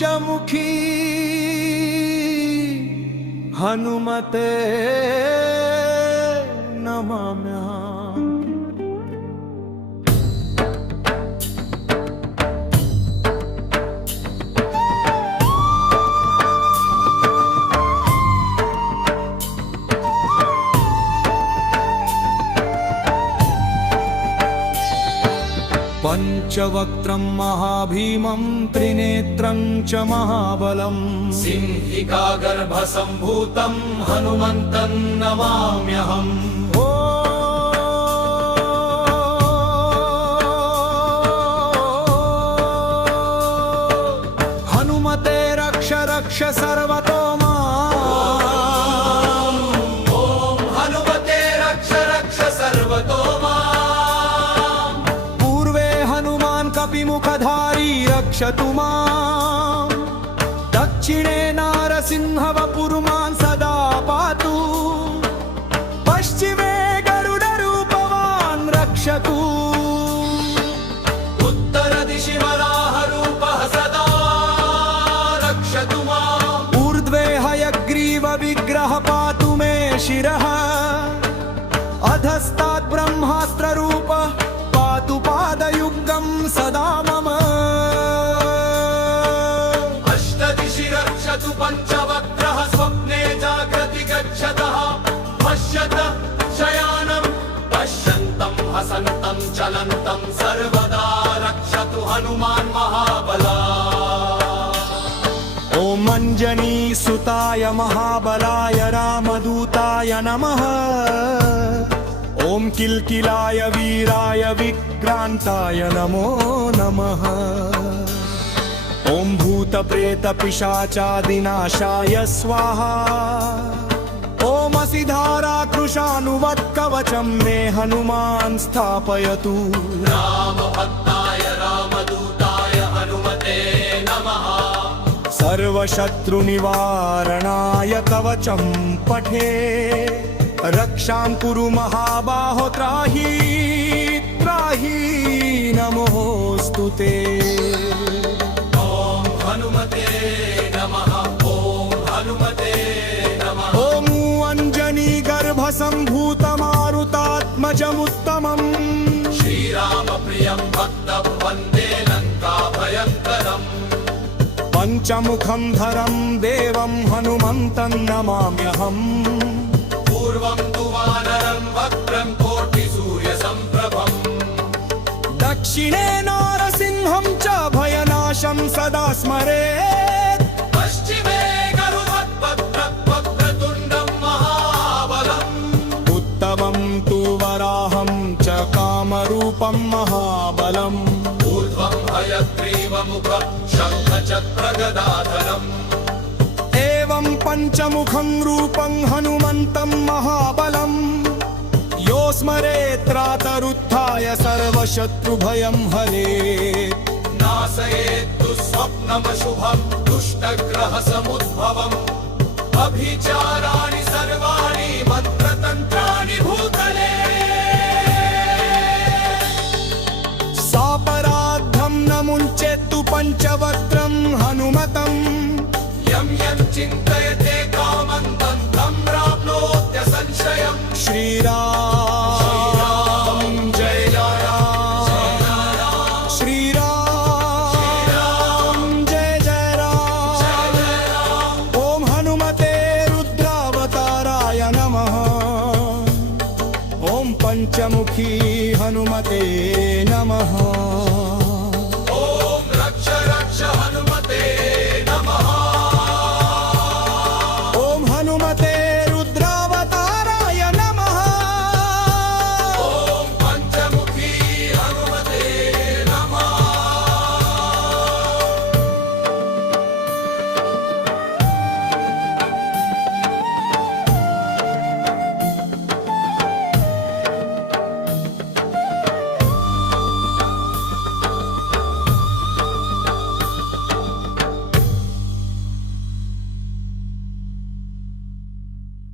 पंचमुखी हनुमते नमाम्यहम्। पंचवक्त्रं महाभीमं त्रिनेत्रं च महाबलं सिंहिकागर्भसम्भूतं हनुमन्तं नमाम्यहम्। हनुमते रक्ष रक्ष सर्वतो माम्। ॐ हनुमते रक्ष रक्ष सर्वतो माम्। कपिमुखधारी रक्षतु माम्। दक्षिणे नारसिंहवपुर्मान् सदा पातु। पश्चिमे गरुडरूपवान् रक्षतु। उत्तरदिशि वराहरूपः सदा रक्षतु माम्। ऊर्ध्वे हयग्रीवविग्रहः पातु मे शिरः। अधस्तात् ब्रह्मास्त्ररूपः पातु पादयुग्मं सदा मम। अष्टदिशि रक्षतु पञ्चवक्त्रः स्वप्ने जाग्रति गच्छतः। पश्यत शयानं पश्यन्तं हसन्तं चलन्तं सर्वदा रक्षतु हनुमान् महाबला। ॐ अञ्जनीसुताय महाबलाय रामदूताय नमः। ॐ किल्किलाय वीराय विक्रान्ताय नमो नमः। ॐ भूतप्रेतपिशाचादिनाशाय स्वाहा। ॐ असिधाराकृशानुवत्कवचं मे हनुमान् स्थापयतु। रामभक्ताय रामदूताय हनुमते नमः। सर्वशत्रुनिवारणाय कवचं पठे। रक्षां कुरु महाबाहो त्राहि त्राहि नमोऽस्तु ते। ॐ हनुमते नमः। ॐ हनुमते नमः। ॐ अञ्जनीगर्भसम्भूतमारुतात्मजमुत्तमम् श्रीरामप्रियं भक्तं वन्दे लङ्काभयङ्करम्। पञ्चमुखं धरं देवं हनुमन्तं नमाम्यहम्। पूर्वं तु वानरं वक्रं कोटिसूर्यसम्प्रभम्। दक्षिणे नारसिंहं च भयनाशं सदा स्मरेत्। पश्चिमे गरुडवक्त्रतुण्डं महाबलम्। उत्तमं तु वराहं च कामरूपं महाबलम्। ऊर्ध्वं हयग्रीवमुखं शङ्खचक्रगदाधरम्। एवं पञ्चमुखं रूपं हनुमन्तं महाबलं। यो स्मरेत् त्रातरुत्थाय सर्वशत्रुभयं हरेत्। नाशयेत् दुःस्वप्नमशुभं दुष्टग्रहसमुद्भवम्। अभिचाराणि सर्वाणि मन्त्रतन्त्राणि भूतले। सापराद्धं न मुञ्चेत्तु पञ्चवक्त्रं हनुमतम्। यं यं चिन्तयते कामं तं तं प्राप्नोत्य संशयम्। श्रीराम जय जय राम। श्रीराम जय जय राम। ॐ हनुमते रुद्रावताराय नमः। ॐ पञ्चमुखी हनुमते नमः।